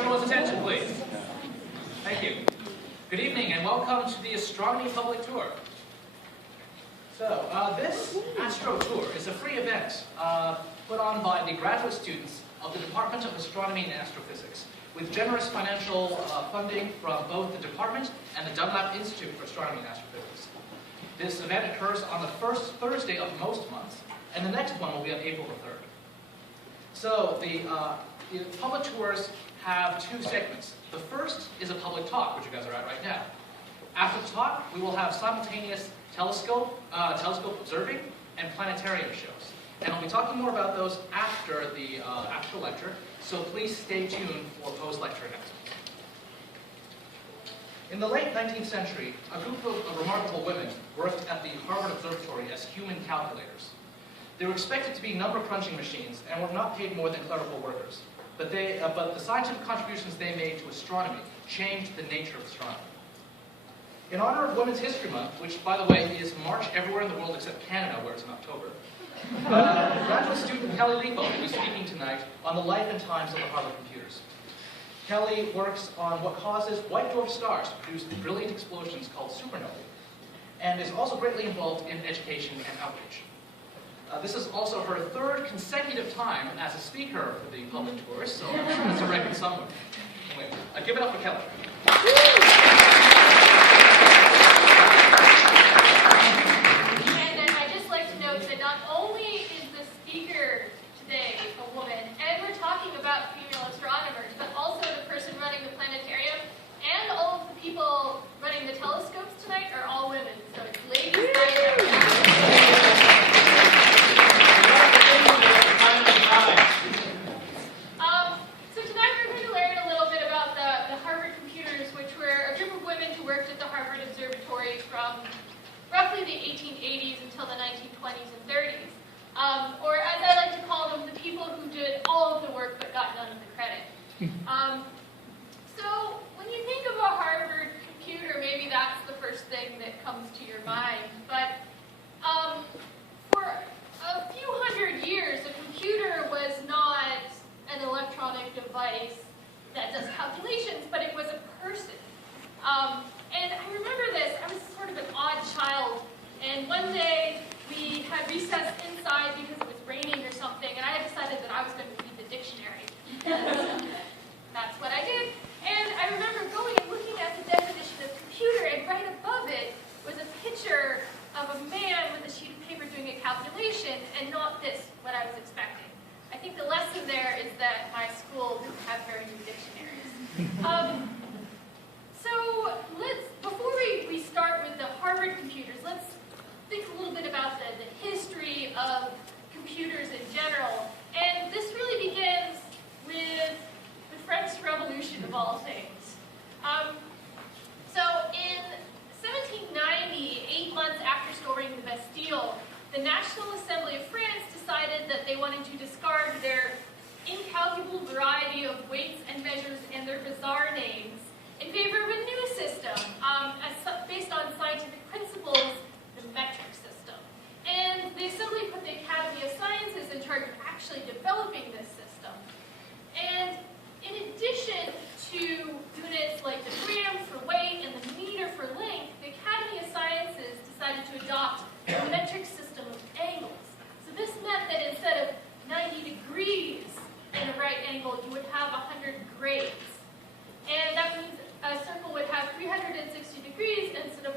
everyone's attention, please. Thank you. Good evening and welcome to the Astronomy Public Tour. So, this AstroTour is a free event put on by the graduate students of the Department of Astronomy and Astrophysics, with generous financial funding from both the department and the Dunlap Institute for Astronomy and Astrophysics. This event occurs on the first Thursday of most months, and the next one will be on April the 3rd. So, the public tours have two segments. The first is a public talk, which you guys are at right now. After the talk, we will have simultaneous telescope observing, and planetarium shows. And I'll be talking more about those after the lecture, so please stay tuned for post-lecture announcements. In the late 19th century, a group of remarkable women worked at the Harvard Observatory as human calculators. They were expected to be number-crunching machines and were not paid more than clerical workers. But the scientific contributions they made to astronomy changed the nature of astronomy. In honor of Women's History Month, which, by the way, is March everywhere in the world except Canada, where it's in October, graduate student Kelly Lepo will be speaking tonight on the life and times of the Harvard computers. Kelly works on what causes white dwarf stars to produce brilliant explosions called supernovae, and is also greatly involved in education and outreach. This is also her third consecutive time as a speaker for the public tours, so I'm sure that's a record somewhere. Anyway, give it up for Kelly. And I'd just like to note that not only is the speaker today a woman, and we're talking about female astronomers, but also the person running the planetarium and all of the people running the telescopes tonight are all women. So it's ladies night. So tonight we're going to learn a little bit about the Harvard computers, which were a group of women who worked at the Harvard Observatory from roughly the 1880s until the 1920s and 30s. Or as I like to call them, the people who did all of the work but got none of the credit. So when you think of a Harvard computer, maybe that's the first thing that comes to your mind. But for a few hundred years, a computer was not an electronic device that does calculations, but it was a person. And I remember this. I was sort of an odd child, and one day we had recess inside because it was raining or something, and I had decided that I was going to read the dictionary. That's what I did. And I remember going and looking at the definition of computer, and right above it was a picture of a man with a sheet of paper doing a calculation, and not this, what I was expecting. I think the lesson there is that my school didn't have very many dictionaries. So before we start with the Harvard computers, let's think a little bit about the history of computers in general. And this really begins with the French Revolution of all things. So in 1790, 8 months after storming the Bastille, the National Assembly of France decided that they wanted to discard their incalculable variety of weights and measures and their bizarre names in favor of a new system based on scientific principles, the metric system. And the Assembly put the Academy of Sciences in charge of actually developing this system. And in addition to units like the gram for weight and the meter for length, the Academy of Sciences decided to adopt a metric system of angles. So this meant that instead of 90 degrees in a right angle, you would have 100 grades. And that means a circle would have 360 degrees instead of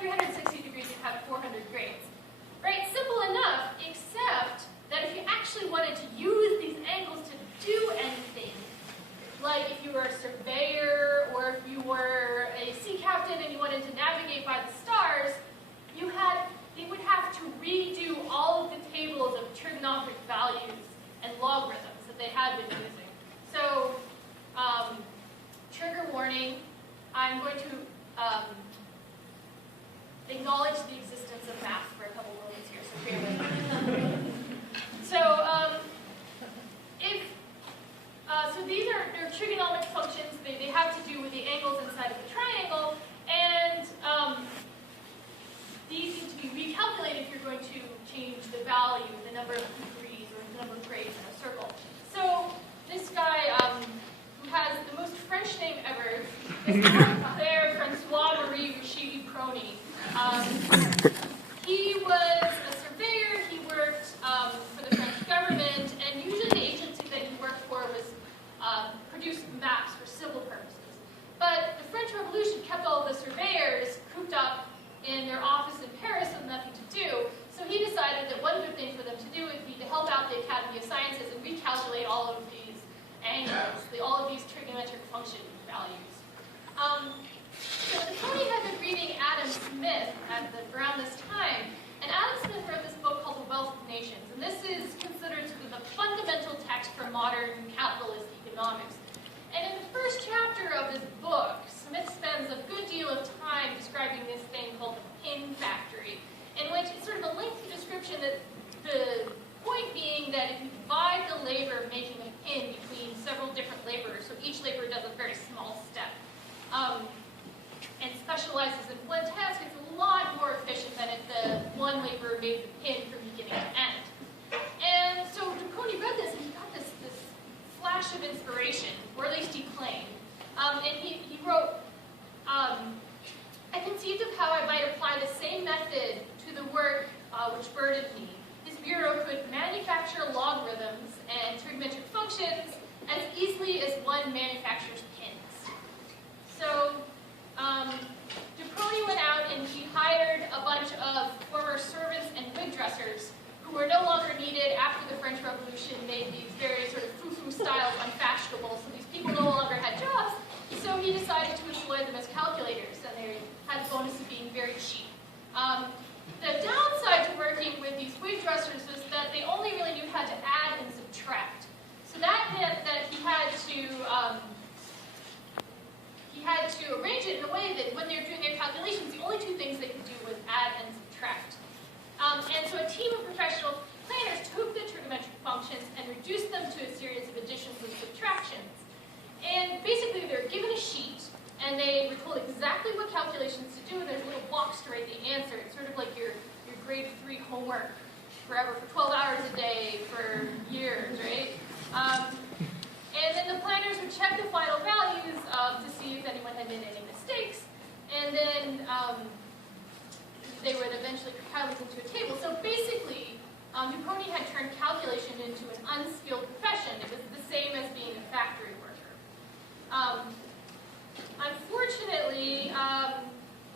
360 degrees, you'd have 400 grades. Right? Simple enough, except that if you actually wanted to use these angles to do anything, like if you were a surveyor or if you were a sea captain and you wanted to navigate by the stars, they would have to redo all of the tables of trigonometric values and logarithms that they had been using. So, trigger warning, I'm going to acknowledge the existence of math for a couple moments here, so bear with me. So these are they're trigonometric functions. They have to do with the angles inside of the triangle, and these need to be recalculated if you're going to change the value, the number of degrees or the number of grades in a circle. So this guy Claire Francois Marie Rashidi Prony. He was a surveyor. He worked for the French government, and usually the agency that he worked for was produced maps for civil purposes. But the French Revolution kept all of the surveyors cooped up in their office in Paris with nothing to do. So he decided that one good thing for them to do would be to help out the Academy of Sciences and recalculate all of these angles, all of these trigonometric function values. So Tony had been reading Adam Smith around this time, and Adam Smith wrote this book called The Wealth of Nations, and this is considered to be the fundamental text for modern capitalist economics. And in the first chapter of his book, Smith spends a good deal of time describing this thing called the pin factory, in which it's sort of a lengthy description that the point being that if you divide the labor of making a pin between several different laborers, so each laborer does a very small step, and specializes in one task, it's a lot more efficient than if the one laborer made the pin from beginning to end. And so Duconi read this and he got this flash of inspiration, or at least he claimed. And he wrote, I conceived of how I might apply the same method to the work which burdened me. This bureau could manufacture logarithms and trigonometric functions as easily as one manufactures pins. So Duconi went out and he hired a bunch of former servants and wig dressers who were no longer needed after the French Revolution made these very sort of frou-frou styles unfashionable, so these people no longer had jobs, so he decided to employ them as calculators, and they had the bonus of being very cheap. The downside to working with these wig dressers was that they only really knew how to add and subtract. So that meant that he had to arrange it in a way that when they were doing their calculations, the only two things they could do was add and subtract. And so a team of professional planners took the trigonometric functions and reduced them to a series of additions and subtractions. And basically, they were given a sheet, and they were told exactly what calculations to do, and there's a little box to write the answer. It's sort of like your grade 3 homework forever, for 12 hours a day, for years, right? And then the planners would check the final values to see if anyone had made any mistakes, and then they would eventually compile these into a table. So basically, Duconi had turned calculation into an unskilled profession. It was the same as being a factory worker. Unfortunately,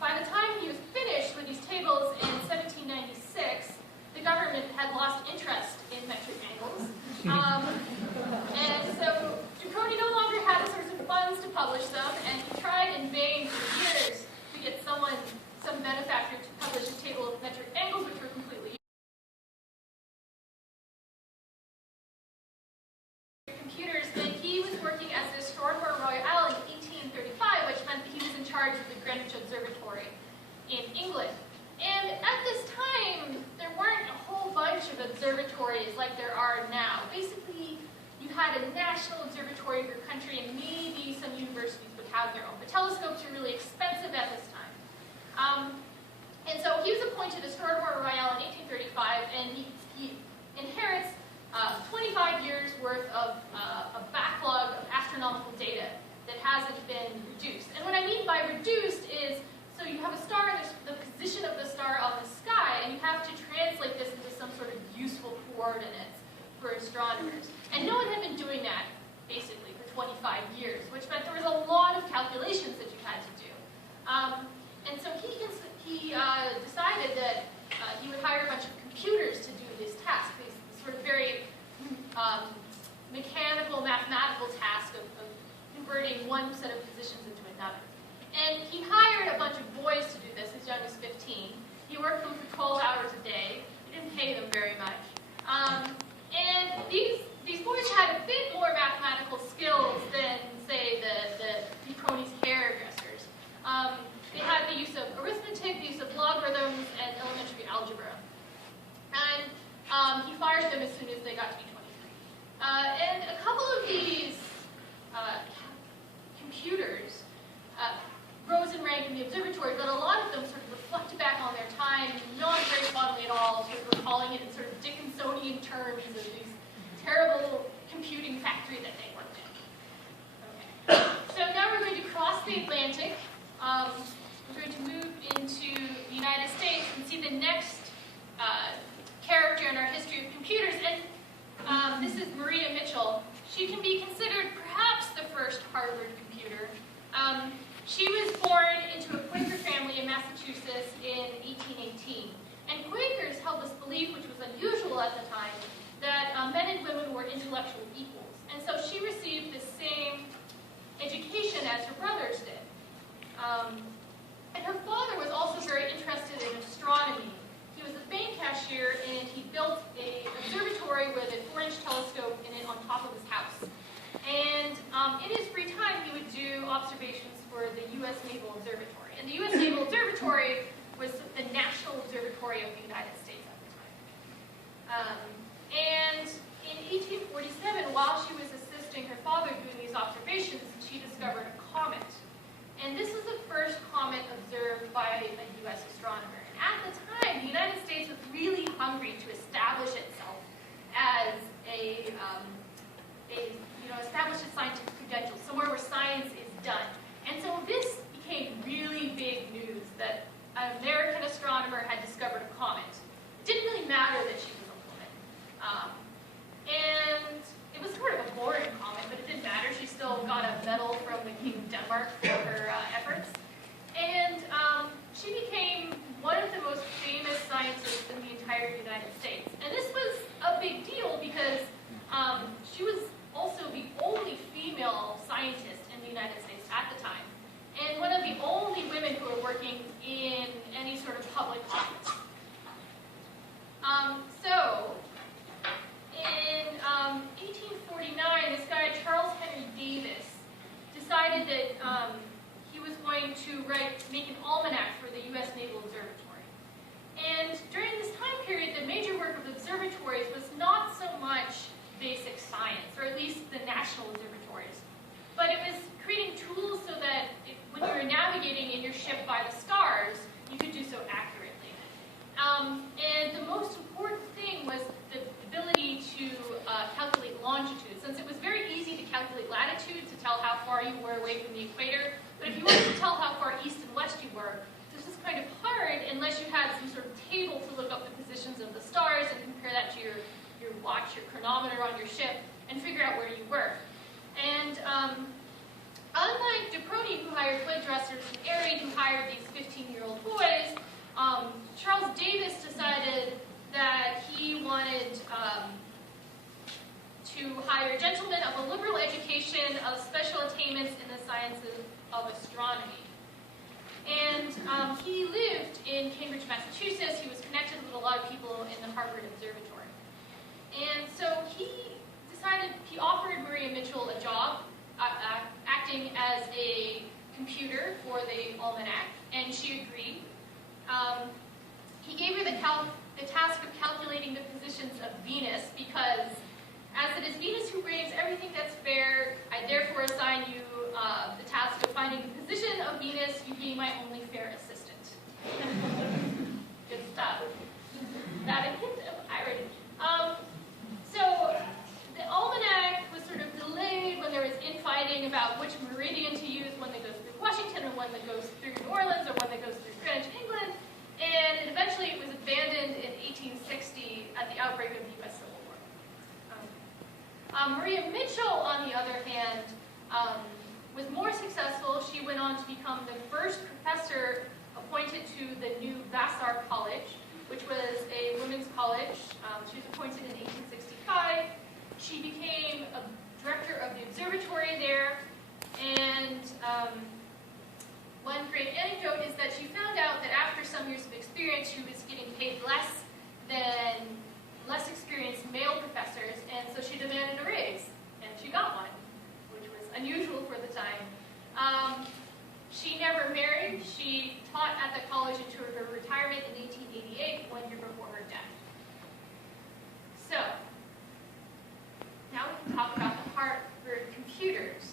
by the time he was finished with these tables in 1796, the government had lost interest in metric angles. And so Duconi no longer had the sorts of funds to publish them, and he tried in vain for years to get some benefactor to publish a table of metric angles, which were completely computers. And he was working as an astronomer royal in 1835, which meant that he was in charge of the Greenwich Observatory in England. And at this time, there weren't a whole bunch of observatories like there are now. Basically, you had a national observatory of your country, and maybe some universities would have their own. But telescopes are really expensive at this time. And so he was appointed astronomer royal in 1835, and he inherits 25 years worth of a backlog of astronomical data that hasn't been reduced. And what I mean by reduced is, so you have a star, and there's the position of the star on the sky, and you have to translate this into some sort of useful coordinates for astronomers. And no one had been doing that, basically, for 25 years, which meant there was a lot of calculations that you had to do. And so he decided that he would hire a bunch of computers to do this task, these sort of very mechanical, mathematical task of converting one set of positions into another. And he hired a bunch of boys to do this, as young as 15. He worked them for 12 hours a day. He didn't pay them very much. And these boys had a bit more mathematical skills than, say, the Duconi's hairdressers. They had the use of arithmetic, the use of logarithms, and elementary algebra. And he fired them as soon as they got to be 23. And a couple of these computers rose in rank in the observatory, but a lot of them sort of reflected back on their time, not very fondly at all, sort of recalling it in sort of Dickinsonian terms of these terrible computing factory that they worked in. Okay. So now we're going to cross the Atlantic we're going to move into the United States and see the next character in our history of computers. And this is Maria Mitchell. She can be considered perhaps the first Harvard computer. She was born into a Quaker family in Massachusetts in 1818. And Quakers held this belief, which was unusual at the time, that men and women were intellectual equals. And so she received the same education as her brothers did. And her father was also very interested in astronomy. He was a bank cashier, and he built an observatory with a 4-inch telescope in it on top of his house. And in his free time, he would do observations for the U.S. Naval Observatory. And the U.S. Naval Observatory was the national observatory of the United States at the time. And in 1847, while she was assisting her father doing these observations, she discovered a comet. And this is the first comet observed by a U.S. astronomer. And at the time, the United States was really hungry to establish itself as establish its scientific credentials, somewhere where science is done. And so this became really big news that an American astronomer had discovered a comet. It didn't really matter that she was a woman. And it was sort of a boring comet, but it didn't matter. She still got a medal from the King of Denmark for her efforts. And she became one of the most famous scientists in the entire United States. And this was a big deal because she was also the only female scientist in the United States at the time, and one of the only women who were working in any sort of public office. So, in 1849, this guy, Charles Henry Davis, decided that he was going to make an almanac for the U.S. Naval Observatory. And during this time period, the major work of the observatories was not so much basic science, or at least the national observatories, but it was creating tools so that when you were navigating in your ship by the stars, you could do so accurately. And the most important thing was the ability to calculate longitude, since it was very easy to calculate latitude to tell how far you were away from the equator, but if you wanted to tell how far east and west you were, this was kind of hard unless you had some sort of table to look up the positions of the stars and compare that to your watch, your chronometer on your ship, and figure out where you were. And unlike Deprony, who hired wood dressers, and Airy, who hired these 15-year-old boys, Charles Davis decided that he wanted to hire gentlemen of a liberal education of special attainments in the sciences of astronomy. And he lived in Cambridge, Massachusetts. He was connected with a lot of people in the Harvard Observatory. And so he offered Maria Mitchell a job acting as a computer for the almanac, and she agreed. He gave her the task of calculating the positions of Venus, because as it is Venus who reigns everything that's fair, I therefore assign you the task of finding the position of Venus, you being my only fair assistant. Good stuff. That a hint of irony. So the almanac was sort of delayed when there was infighting about which meridian to use, one that goes through Washington or one that goes through New Orleans or one that goes through Greenwich, England, and eventually it was abandoned in 1860 at the outbreak of the U.S. Civil War. Maria Mitchell, on the other hand, was more successful. She went on to become the first professor appointed to the new Vassar College, which was a women's college. She was appointed in 1865. She became a director of the observatory there, and one great anecdote is that she found out that after some years of experience, she was getting paid less than less experienced male professors, and so she demanded a raise, and she got one, which was unusual for the time. She never married. She taught at the college until her retirement in 1888, 1 year before her death. So, now we can talk about the Harvard computers.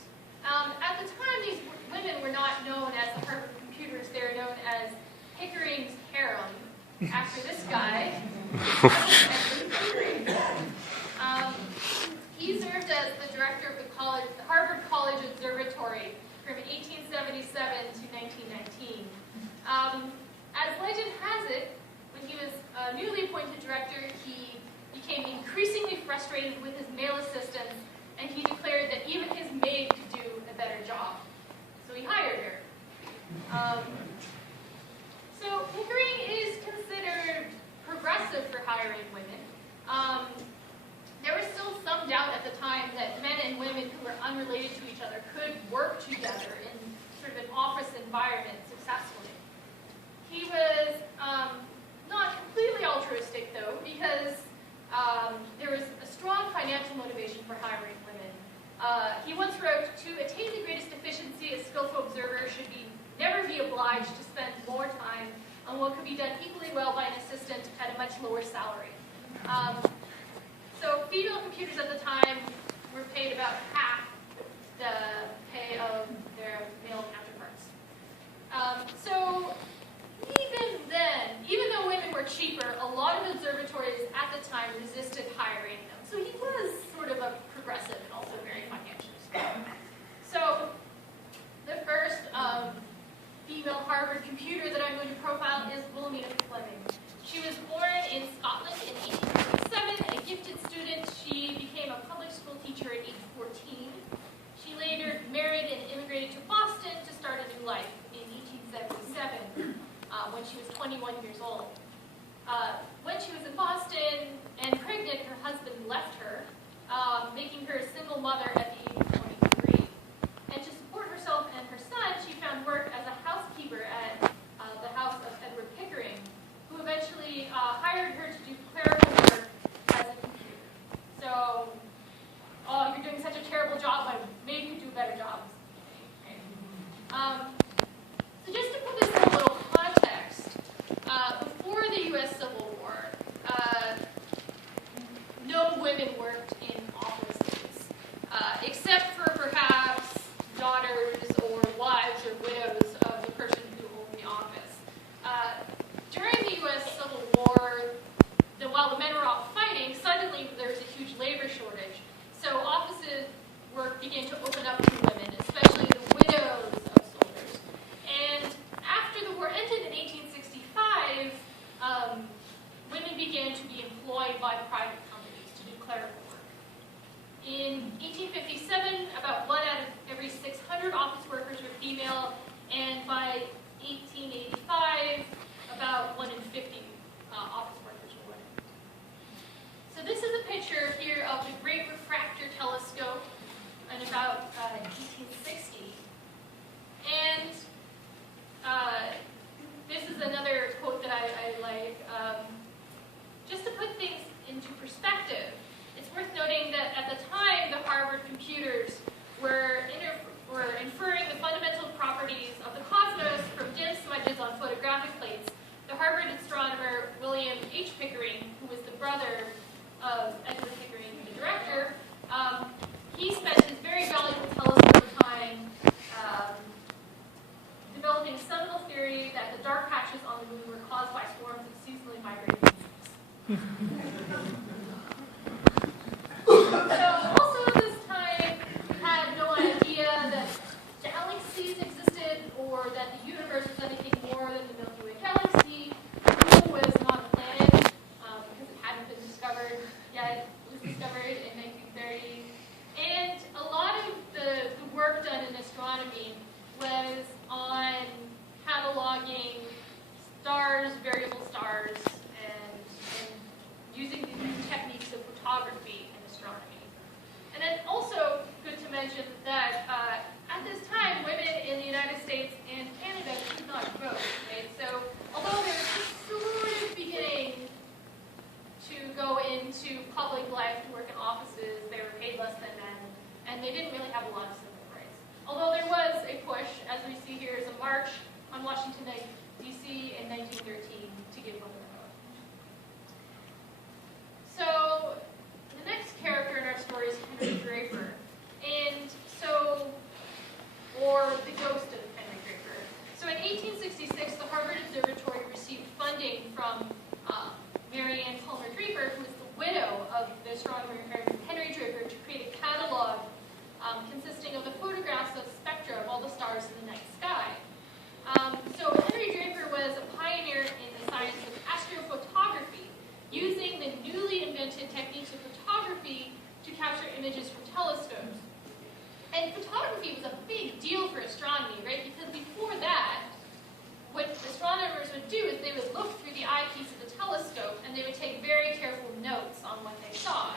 At the time, these women were not known as the Harvard computers. They were known as Pickering's harem, after this guy. He served as the director of the Harvard College Observatory from 1877 to 1919. As legend has it, when he was a newly appointed director, he became increasingly frustrated with his male assistants, and he declared that even his maid could do a better job. So he hired her. So Pickering is considered progressive for hiring women. There was still some doubt at the time that men and women who were unrelated to each other could work together in sort of an office environment successfully. He was not completely altruistic, though, because there was a strong financial motivation for hiring women. He once wrote, "To attain the greatest efficiency, a skillful observer should never be obliged to spend more time on what could be done equally well by an assistant at a much lower salary." So female computers at the time were paid about half the pay of their male counterparts. So even then, even though women were cheaper, a lot of observatories at the time resisted hiring them. So he was sort of a progressive and also very financially strong. So the first female Harvard computer that I'm going to profile is Williamina Fleming. She was born in Scotland in 1857, a gifted student. She became a public school teacher at age 14. She later married and immigrated to Boston to start a new life in 1877, when she was 21 years old. When she was in Boston and pregnant, her husband left her, making her a single mother at the age of 23. And to support herself and her son, she found work as a housekeeper at the house of Edward Pickering, who eventually hired her to do clerical work as a computer. So, oh, you're doing such a terrible job, my maid could do a better job. So just to put this in a little context, before the U.S. Civil War, no women worked in offices, except for perhaps daughters or wives or widows of the person who owned the office. During the U.S. Civil War, while the men were off fighting, suddenly there was a huge labor shortage. So offices began to open up to women, especially the widows of soldiers. And after the war ended in 1865, women began to be employed by private companies to do clerical work. In 1857, about 1 out of every 600 office workers were female, and by 1885, about 1 in 50 office workers were women. So this is a picture here of the Great Refractor Telescope in about 1860. And this is another quote that I like. Just to put things into perspective, it's worth noting that at the time, the Harvard computers were inferring the fundamental properties of the cosmos from dim smudges on photographic plates. The Harvard astronomer William H. Pickering, who was the brother of Edward Pickering, the director, he spent his very valuable telescope time developing a seminal theory that the dark patches on the moon were caused by swarms of seasonally migrating beings. So also at this time, we had no idea that galaxies existed or that the universe was anything more than the Milky Way galaxy. The moon was not a planet because it hadn't been discovered yet. It was discovered in 1930. And a lot of the work done in astronomy was on cataloging stars, variable stars, and using the new techniques of photography in astronomy. And then also good to mention that at this time, women in the United States and Canada could not vote. Right? So although they were sort of beginning to go into public life to work in offices, they were paid less than men, and they didn't really have a lot of civil rights. Although there was a push, as we see here, is a march on Washington, D.C. in 1913 to give women a vote. So the next character in our story is Henry Draper. And so, or the ghost of Henry Draper. So in 1866, the Harvard Observatory received funding from Mary Ann Palmer Draper, who was the widow of the astronomer Henry Draper, to create a catalog consisting of the photographs of spectra of all the stars in the night sky. So Henry Draper telescopes. And photography was a big deal for astronomy, right? Because before that, what astronomers would do is they would look through the eyepiece of the telescope and they would take very careful notes on what they saw.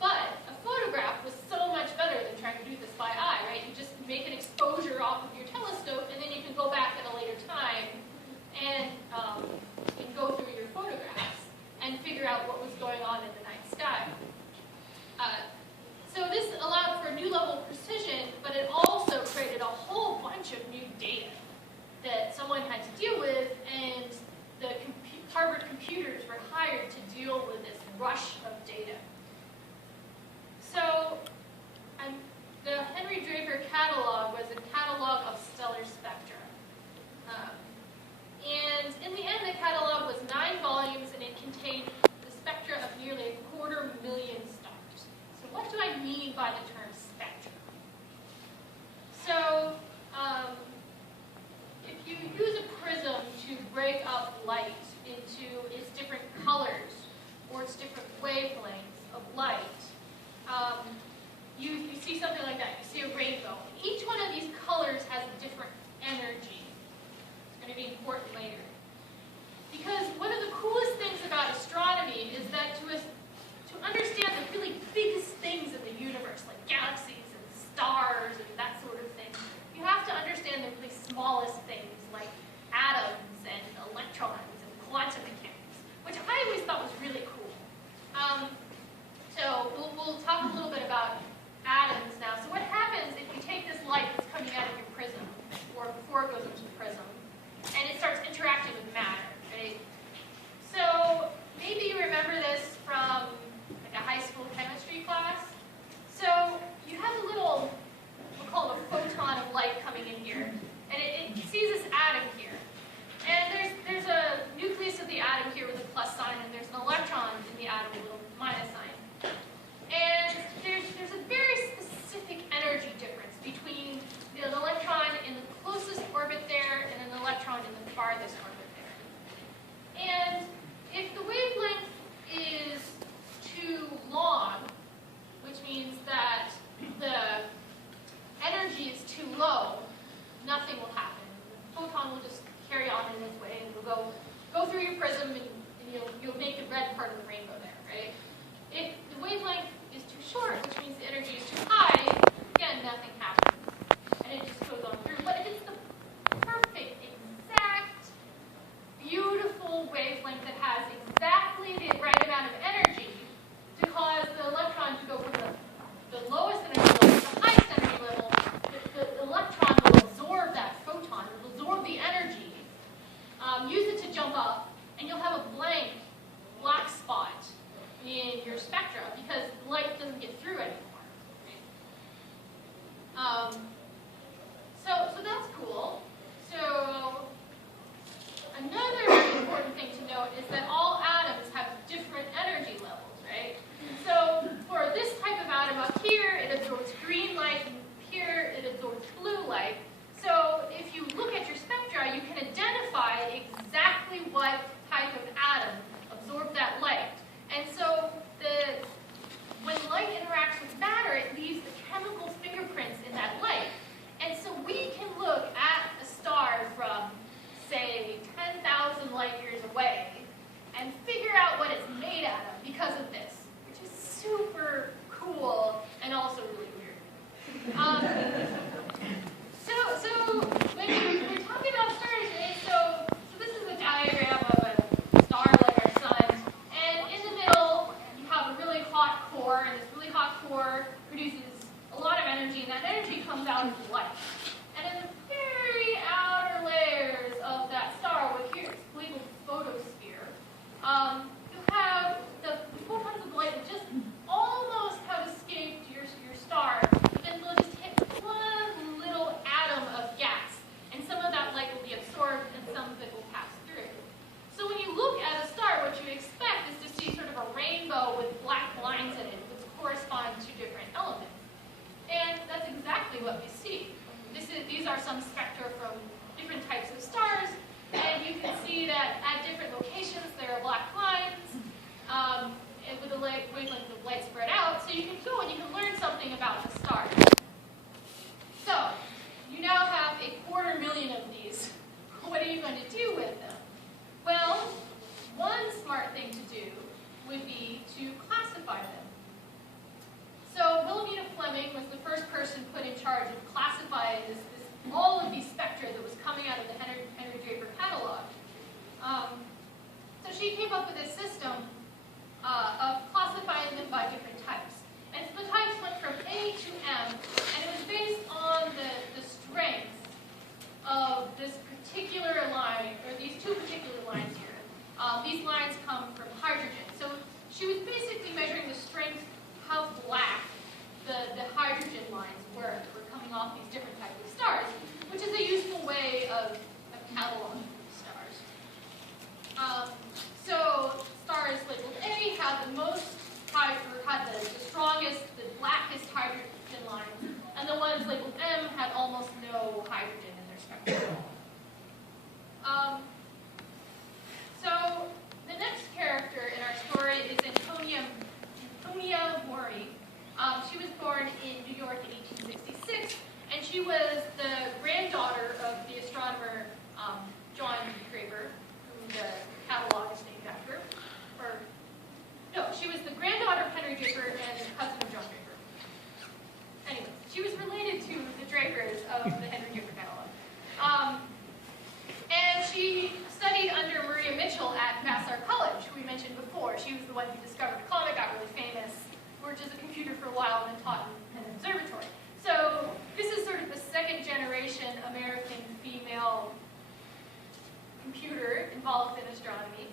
But a photograph was so much better than trying to do this by eye, right? You just make an exposure off of your telescope and then you can go back at a later time and go through your photographs and figure out what was going on in the night sky. So this allowed for a new level of precision, but it also created a whole bunch of new data that someone had to deal with, and the Harvard computers were hired to deal with this rush of data. So the Henry Draper catalog was a catalog of stellar spectra. And in the end, the catalog was 9 volumes, and it contained the spectra of nearly 250,000 stars. So what do I mean by the term spectra? So if you use a prism to break up light into its different colors or its different wavelengths of light, you see something like that. You see a rainbow. Each one of these colors has a different energy. It's going to be important later. Because one of the coolest things about astronomy is that to understand the really biggest things in the universe, like galaxies and stars and that sort of thing, you have to understand the really smallest things, like atoms and electrons and quantum mechanics, which I always thought was really cool. So we'll talk a little bit about atoms now. So what happens if you take this light that's coming out of your prism, or before it goes into the prism, and it starts interacting with matter, right? So maybe you remember this from like a high school chemistry class. So you have a little, we'll call it a photon of light coming in here, and it sees this atom here. And there's a nucleus of the atom here with a plus sign, and there's an electron in the atom with a little minus sign. And there's a very specific energy difference between an electron in the closest orbit there and an electron in the farthest orbit there. And if the wavelength is too long, which means that the energy is too low, nothing will happen. The photon will just carry on in its way, and it will go through your prism, and you'll make the red part of the rainbow there, right? If the wavelength is too short, which means the energy is too high, again, nothing happens. And it just goes on through. But it's the perfect, exact, beautiful wavelength that has exactly the right amount of energy to cause the electron to go from the lowest energy level to the highest energy level. The electron will absorb that photon, it will absorb the energy, use it to jump up, and you'll have a blank black spot in your spectra because light doesn't get through anymore. So that's cool. So another really important thing to note is that all atoms have different energy levels, right? So for this type of atom up here, it absorbs green light, and here it absorbs blue light. So if you look at your spectra, you can identify exactly what type of atom absorbed that light. And so when light interacts with matter, it leaves the chemical fingerprints in that light. And so we can look at a star from, say, 10,000 light years away and figure out what it's made out of because of this, which is super cool and also really weird. So when we're talking about stars, right, so this is a diagram of a star like our sun, and in the middle you have a really hot core, and this really hot core produces a lot of energy, and that energy comes out as light. And in the very outer layers of that star, what here is labeled photosphere, you have the photons of light that just almost have escaped your star, but then they'll just hit one little atom of gas, and some of that light will be absorbed and some of it will pass through. So when you look at a star, what you expect is to see sort of a rainbow with black lines in it, which correspond to different elements. And that's exactly what we see. These are some spectra from different types of stars, and you can see that at different locations there are black lines, with the wavelength of light spread out, so you can go and you can learn something about the stars. So, you now have 250,000 of these. What are you going to do with them? Well, one smart thing to do would be to classify them. So Williamina Fleming was the first person put in charge of classifying all of these spectra that was coming out of the Henry Draper catalog. So she came up with a system of classifying them by different types. And so the types went from A to M, and it was based on the strength of this particular line, or these two particular lines here. These lines come from hydrogen. So she was basically measuring the strength, how black the hydrogen lines were that were coming off these different types of stars, which is a useful way of cataloging stars. So stars labeled A had the most had the strongest, the blackest hydrogen lines, and the ones labeled M had almost no hydrogen in their spectrum. So the next character in our story is Antonia Maury. She was born in New York in 1866, and she was the granddaughter of the astronomer John Draper, whom the catalog is named after. No, she was the granddaughter of Henry Draper and cousin of John Draper. Anyway, she was related to the Drapers of the Henry Draper catalog. And she studied under Maria Mitchell at Vassar College, who we mentioned before. She was the one who discovered the comet, got really famous, worked as a computer for a while, and then taught in an observatory. So this is sort of the second generation American female computer involved in astronomy.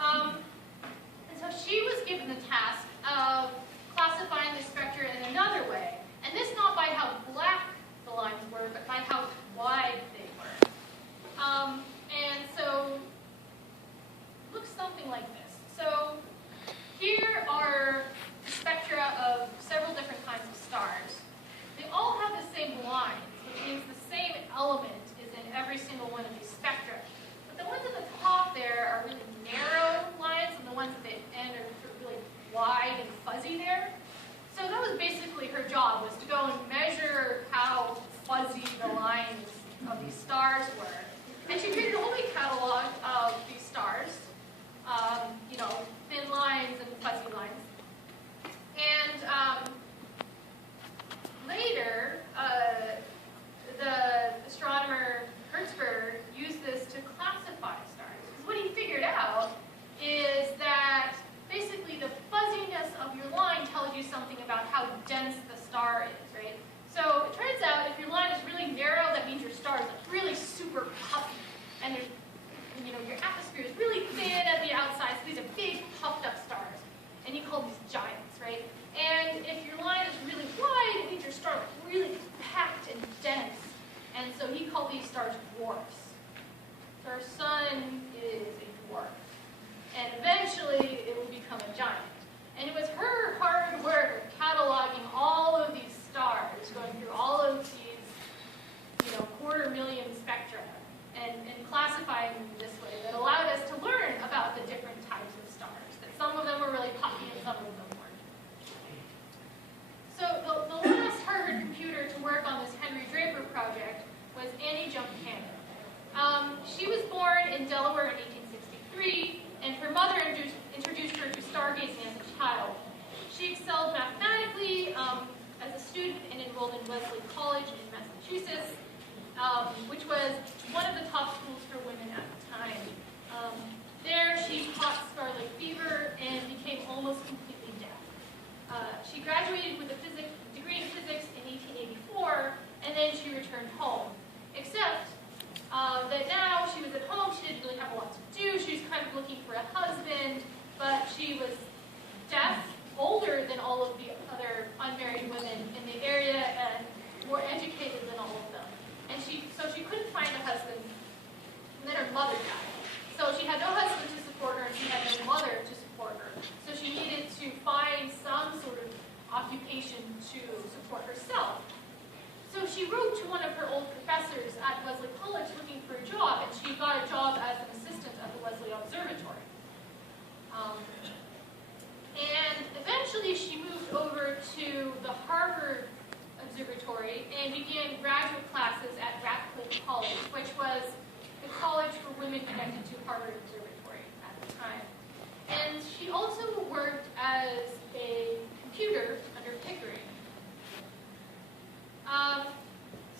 And so she was given the task of classifying the spectra in another way. And this not by how black the lines were, but by how wide they were. And so it looks something like this. So here are the spectra of several different kinds of stars. They all have the same lines, which means the same element is in every single one of these spectra. But the ones at the top there are really narrow lines, and the ones at the end are sort of really wide and fuzzy there. So that was basically her job, was to go and measure how fuzzy the lines of these stars were. And she created a whole big catalog of these stars, thin lines and fuzzy lines. And later, the astronomer Hertzberg used this to classify stars. Because what he figured out is that basically the fuzziness of your line tells you something about how dense the star is, right? So it turns out if your line is really narrow, that means your star is really super puffy. And your atmosphere is really thin at the outside, so these are big, puffed up stars. And you call these giants, right? And if your line is really wide, it means your star is really packed and dense. And so he called these stars dwarfs. So our sun is a dwarf. And eventually, it will become a giant. And it was her hard work of cataloging all of these stars, going through all of these, 250,000 spectra, and classifying them this way, that allowed us to learn about the different types of stars. That some of them were really puffy and some of them weren't. So the last Harvard computer to work on this Henry Draper project was Annie Jump Cannon. She was born in Delaware in 1863. And her mother introduced her to stargazing as a child. She excelled mathematically as a student and enrolled in Wellesley College in Massachusetts, which was one of the top schools for women at the time. There she caught scarlet fever and became almost completely deaf. She graduated with a degree in physics in 1884, and then she returned home. Except that now she was at home, she didn't really have a lot to do, she was kind of looking for a husband, but she was deaf, older than all of the other unmarried women in the area, and more educated than all of them. And so she couldn't find a husband, and then her mother died. So she had no husband to support her, and she had no mother to support her. So she needed to find some sort of occupation to support herself. So she wrote to one of her old professors at Wellesley College looking for a job, and she got a job as an assistant at the Wellesley Observatory. And and began graduate classes at Radcliffe College, which was the college for women connected to Harvard Observatory at the time. And she also worked as a computer under Pickering.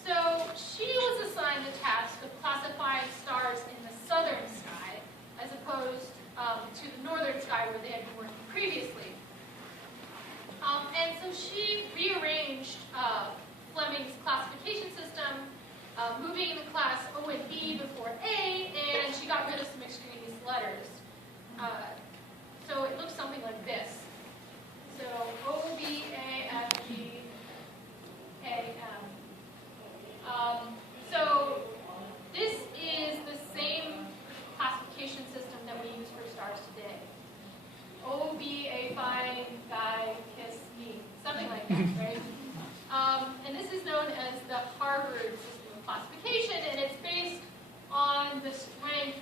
So she was assigned the task of classifying stars in the southern sky, as opposed to the northern sky where they had been working previously. And so she rearranged Fleming's classification system, moving the class O and B before A, and she got rid of some extraneous letters. So it looks something like this. So O, B, A, F, G, A, M. So this is the same classification system that we use for stars today. O, B, A, fine, guy, kiss, me. Something like that, right? And this is known as the Harvard system of classification, and it's based on the strength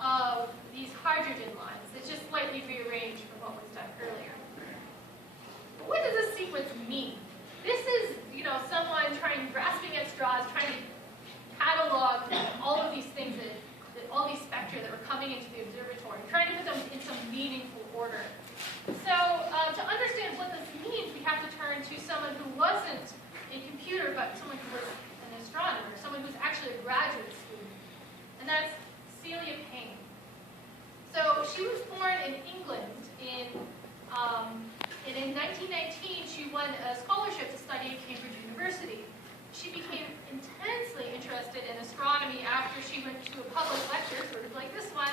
of these hydrogen lines. It's just slightly rearranged from what was done earlier. But what does this sequence mean? This is, someone grasping at straws, trying to catalog all of these things, all these spectra that were coming into the observatory, trying to put them in some meaningful order. So to understand what this means, we have to turn to someone who wasn't a computer, but someone who was an astronomer, someone who's actually a graduate student, and that's Celia Payne. So she was born in England and in 1919 she won a scholarship to study at Cambridge University. She became intensely interested in astronomy after she went to a public lecture, sort of like this one,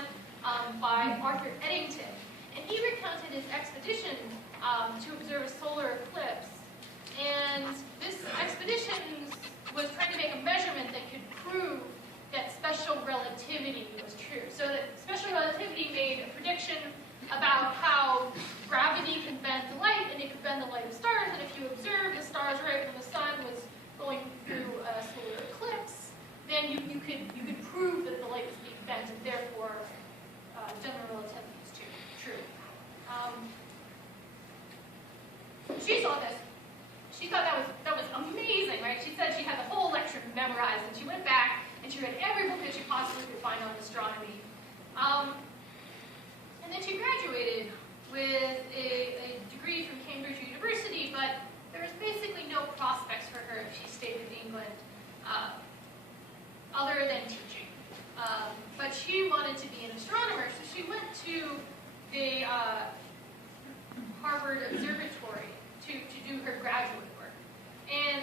by Arthur Eddington. And he recounted his expedition to observe a solar eclipse. And this expedition was trying to make a measurement that could prove that special relativity was true. So that special relativity made a prediction about how gravity can bend the light, and it could bend the light of stars, and if you observed the stars right when the sun was going through a solar eclipse, then you could prove that the light was being bent, and therefore general relativity is true. She saw this. She thought that was amazing, right? She said she had the whole lecture memorized, and she went back and she read every book that she possibly could find on astronomy. And then she graduated with a degree from Cambridge University, but there was basically no prospects for her if she stayed in England, other than teaching. But she wanted to be an astronomer, so she went to the Harvard Observatory to do her graduate work. And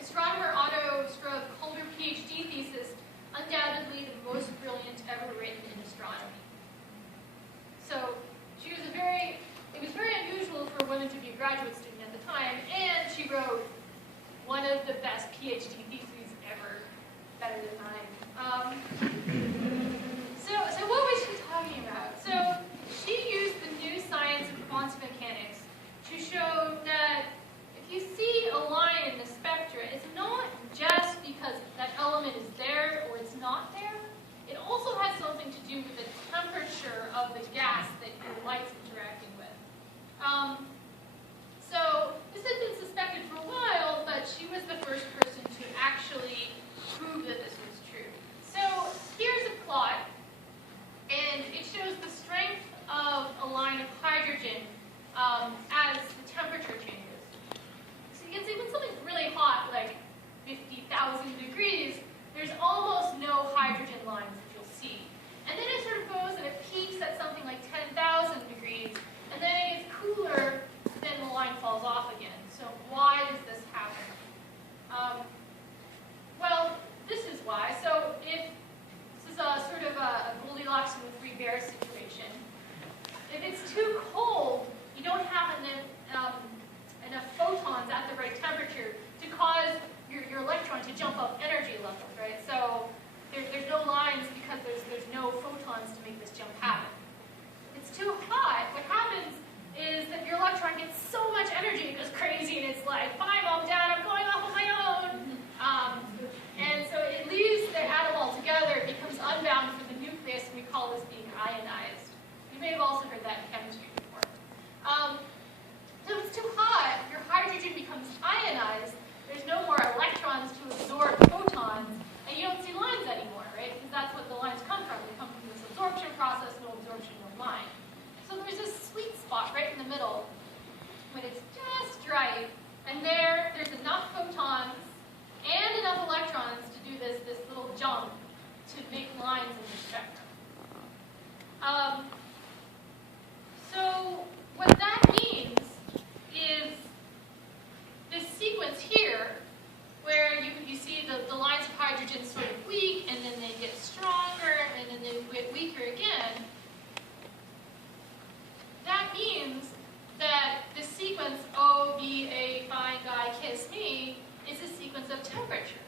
astronomer Otto Struve called her PhD thesis undoubtedly the most brilliant ever written in astronomy. So it was very unusual for women to be a graduate student at the time, and she wrote one of the best PhD theses ever, better than mine. So what was she talking about? So she used the new science of quantum mechanics to show that if you see a line in the spectra, it's not just because that element is there or it's not there. It also has something to do with the temperature of the gas that your light's interacting with. So this had been suspected for a while, but she was the first person to actually prove that this was true. So here's a plot, and it shows the strength of a line of hydrogen as the temperature changes. So you can see when something's really hot, like 50,000 degrees, there's almost no hydrogen lines that you'll see. And then it sort of goes and it peaks at something like 10,000 degrees, and then it gets cooler, then the line falls off again. So why does this happen? Well, this is why. So this is sort of a Goldilocks and the Three Bears situation. If it's too cold, you don't have enough photons at the right temperature to cause your electron to jump up energy levels, right? So there's no lines because there's no photons to make this jump happen. If it's too hot, what happens is that your electron gets so much energy, it goes crazy, and it's like, bye, mom, dad, I'm going off on my own. And so it leaves the atom altogether, it becomes unbound from the nucleus, and we call this being ionized. You may have also heard that in chemistry before. So if it's too hot, your hydrogen becomes ionized, there's there's no more electrons to absorb photons, and you don't see lines anymore, right? Because that's what the lines come from. They come from this absorption process, no absorption, no line. So there's this sweet spot right in the middle when it's just right, and there's enough photons and enough electrons to do this little jump to make lines in the spectrum. So what that means is this sequence here, where you see the lines of hydrogen sort of weak, and then they get stronger, and then they get weaker again. That means that the sequence O, B, A, fine guy, kiss me is a sequence of temperature.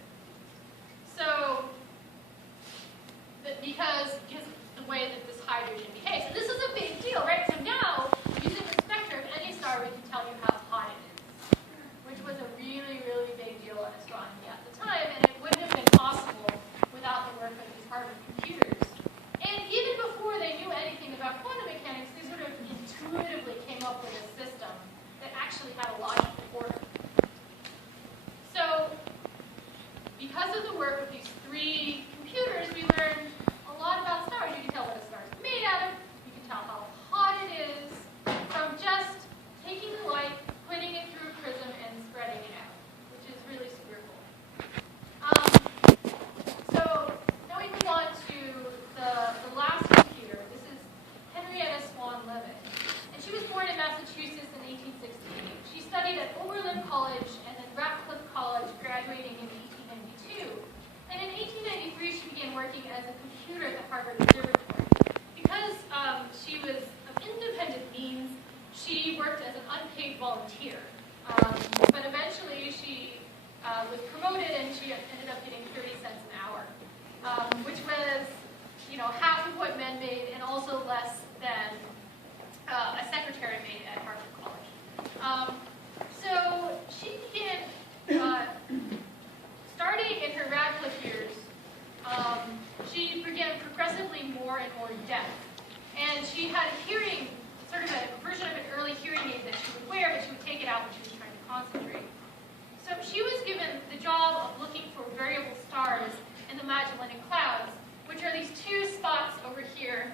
So, because the way that this hydrogen behaves. And this is a big deal, right? So now, using the spectra of any star, we can tell you how hot it is, which was a really, really big deal in astronomy at the time, and it wouldn't have been possible without the work of these Harvard computers. And even before they knew anything about quantum mechanics, they sort of intuitively came up with a system that actually had a logical order. So, because of the work of these three computers, we learned a lot about stars. You can tell what a star is made out of, you can tell how hot it is, from just taking the light, putting it through a prism, and spreading it out, which is really super cool. So now we move on to the last computer. This is Henrietta Swan Leavitt. And she was born in Massachusetts in 1868. She studied at Oberlin College and then Radcliffe College, graduating in 1892. And in 1893, she began working as a computer at the Harvard Observatory. Because she was of independent means, she worked as an unpaid volunteer. But eventually, she was promoted, and she ended up getting 30 cents an hour, which was, half of what men made, and also less than a secretary made at Harvard College. So she began, starting in her Radcliffe years, she began progressively more and more deaf. And she had a hearing, sort of a version of an early hearing aid that she would wear, but she would take it out when she was trying to concentrate. So she was given the job of looking for variable stars in the Magellanic Clouds, which are these two spots over here,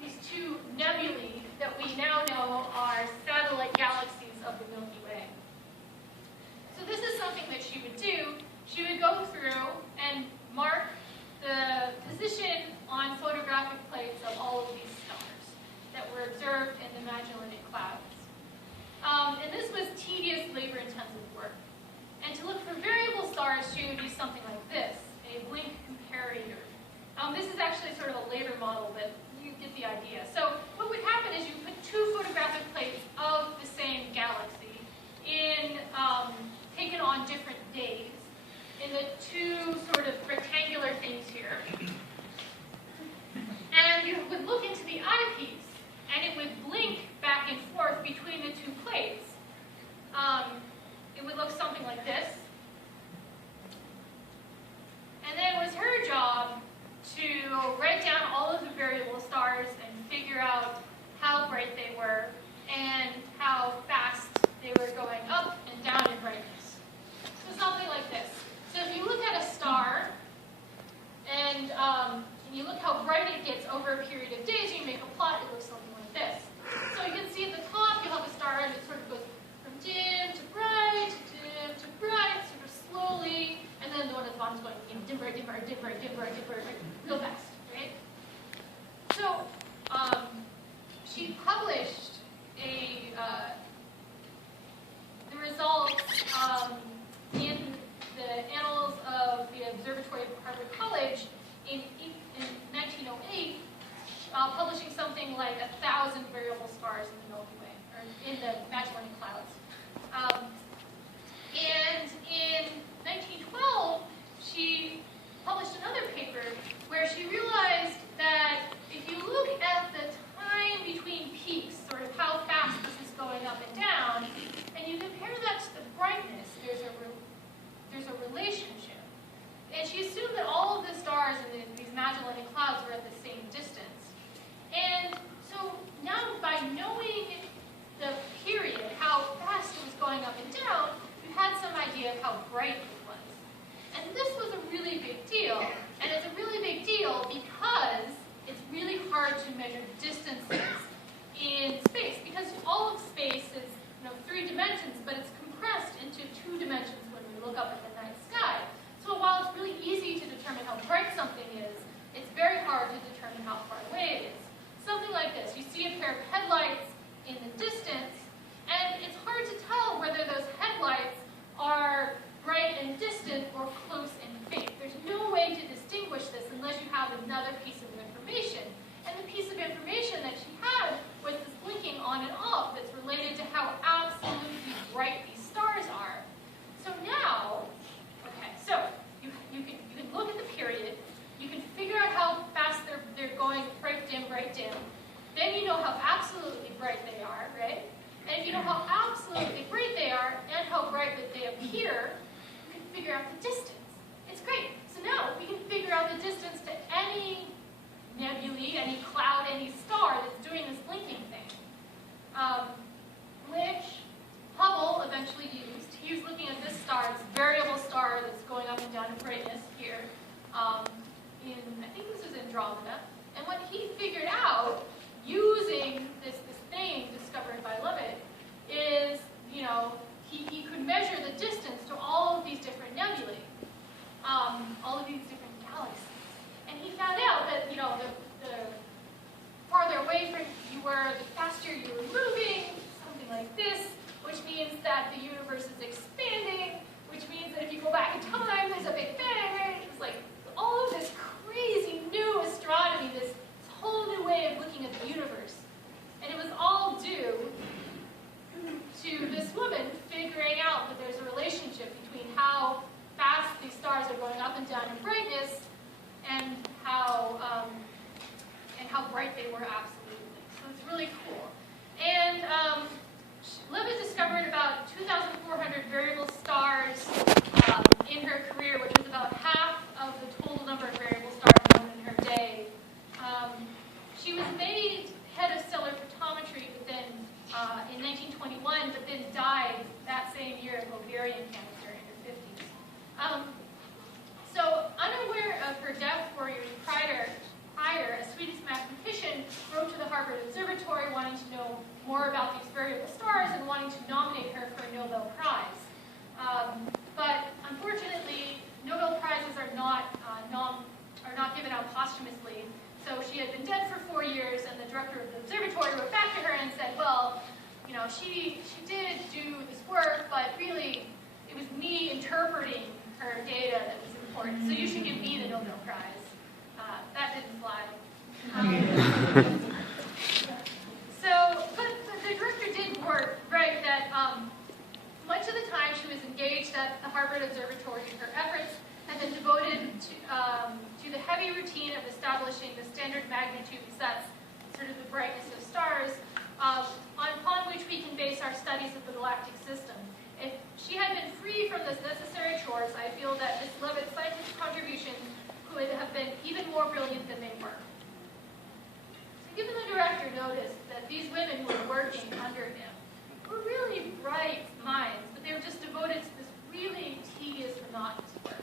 these two nebulae that we now know are satellite galaxies of the Milky Way. So this is something that she would do. She would go through and mark the position on photographic plates of all of these stars that were observed in the Magellanic Clouds. And this was tedious, labor-intensive work. And to look for variable stars, she would use something like this, a blink comparator. This is actually sort of a later model, but you get the idea. So what would happen is you put two photographic plates of the same galaxy taken on different days in the two sort of rectangular things here. And you would look into the eyepiece, and it would blink back and forth between the two plates. It would look something like this. And then it was her job to write down all of the variable stars and figure out how bright they were and how fast they were going up and down in brightness. So something like this. So if you look at a star and you look how bright it gets over a period of days, you make a plot, it looks something like this. So you can see at the top you have a star, and it sort of goes from dim to bright, sort of slowly, and then the one at the bottom is going dimmer, real fast, right? So she published the results in the Annals of the Observatory of Harvard College in 1908, publishing something like 1,000 variable stars in the Milky Way, or in the Magellanic Clouds. And in 1912, she published another paper where she realized that if you look at the time between peaks, sort of how fast this is going up and down, and you compare that to the brightness, there's a relationship. And she assumed that all of the stars in these Magellanic Clouds were at the same distance. And so now, by knowing the period, how fast it was going up and down, you had some of how bright it was. And this was a really big deal. And it's a really big deal because it's really hard to measure distances in space, because all of space is 3 dimensions, but it's compressed into 2 dimensions when we look up at the night sky. So while it's really easy to determine how bright something is, it's very hard to determine how far away it is. Something like this. You see a pair of headlights in the distance, and it's hard to tell whether those headlights are bright and distant or close and faint. There's no way to distinguish this unless you have another piece of information. And the piece of information that she had was this blinking on and off that's related to how absolutely bright these stars are. So now, okay, so you can look at the period, you can figure out how fast they're going, bright, dim, then you know how absolutely bright they are, right? And if you know how absolutely bright they are and how bright that they appear, you can figure out the distance. It's great. So now we can figure out the distance to any nebulae, any cloud, any star that's doing this blinking thing, which Hubble eventually used. He was looking at this star, this variable star that's going up and down in brightness here, I think this is Andromeda. And what he figured out, using this thing discovered by Leavitt, is, he could measure the distance to all of these different nebulae, all of these different galaxies. And he found out that, the farther away from you were, the faster you were moving, something like this, which means that the universe is expanding, which means that if you go back in time, there's a big bang, right? It's like all of this crazy new astronomy, this whole new way of looking at the universe. And it was all due to this woman figuring out that there's a relationship between how fast these stars are going up and down in brightness and how bright they were absolutely. So it's really cool. And Leavitt discovered about 2,400 variable stars in her career, which was about half of the total number of variable stars known in her day. She was made head of stellar photometry in 1921, but then died that same year of ovarian cancer in her 50s. So unaware of her death 4 years prior, a Swedish mathematician wrote to the Harvard Observatory wanting to know more about these variable stars and wanting to nominate her for a Nobel Prize. But unfortunately, Nobel Prizes are not given out posthumously. So she had been dead for 4 years, and the director of the observatory wrote back to her and said, well, she did do this work, but really it was me interpreting her data that was important. So you should give me the Nobel Prize. That didn't fly. But the director did work, right, that much of the time she was engaged at the Harvard Observatory, her efforts had been devoted to the heavy routine of establishing the standard magnitude sets, sort of the brightness of stars, upon which we can base our studies of the galactic system. If she had been free from those necessary chores, I feel that Ms. Leavitt's scientific contributions could have been even more brilliant than they were. So given the director noticed that these women who were working under him were really bright minds, but they were just devoted to this really tedious, monotonous work.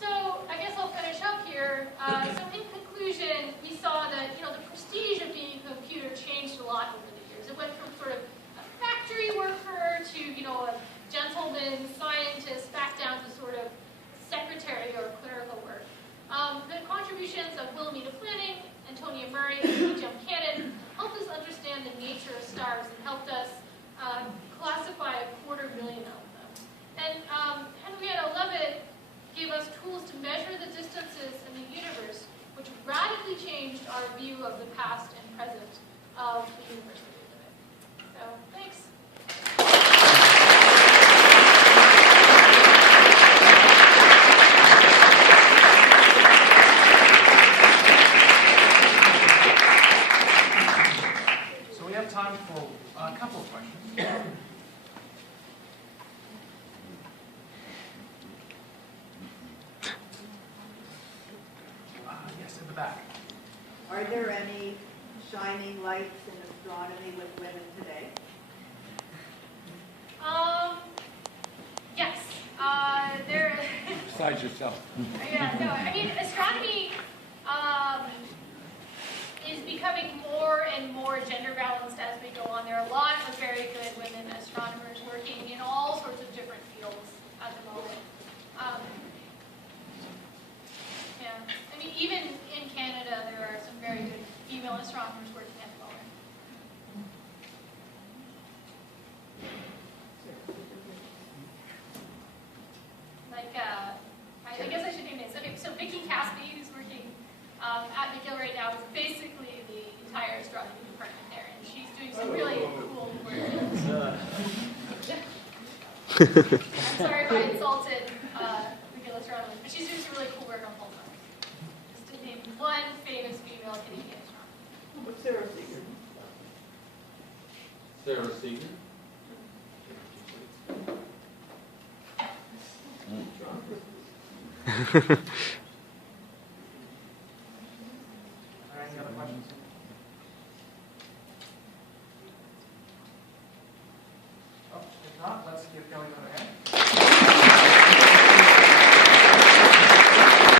So I guess I'll finish up here. So in conclusion, we saw that the prestige of being a computer changed a lot over the years. It went from sort of a factory worker to a gentleman scientist back down to sort of secretary or clerical work. The contributions of Williamina Fleming, Antonia Maury, and John Cannon helped us understand the nature of stars and helped us classify 250,000 of them. And Henrietta Leavitt gave us tools to measure the distances in the universe, which radically changed our view of the past and present of the universe that we live in. So, thanks. So we have time for a couple of questions. Yes, in the back. Are there any shining lights in astronomy with women today? besides yourself. Yeah, no, I mean, astronomy is becoming more and more gender balanced as we go on. There are a lot of very good women astronomers working in all sorts of different fields at the moment. Yeah, I mean, even in Canada, there are some very good female astronomers working at the moment. Like, I guess I should name names. Okay, so Vicki Caspi, who's working at McGill right now, is basically the entire astronomy department there, and she's doing some really cool work. I'm sorry if I insulted McGill astronomers, but she's doing some really cool work on pulsars. Just to name one famous female Canadian astronomer. What's Sarah Seeger? Sarah Seeger? Are there any other questions? Oh, if not, let's give Kelly another hand.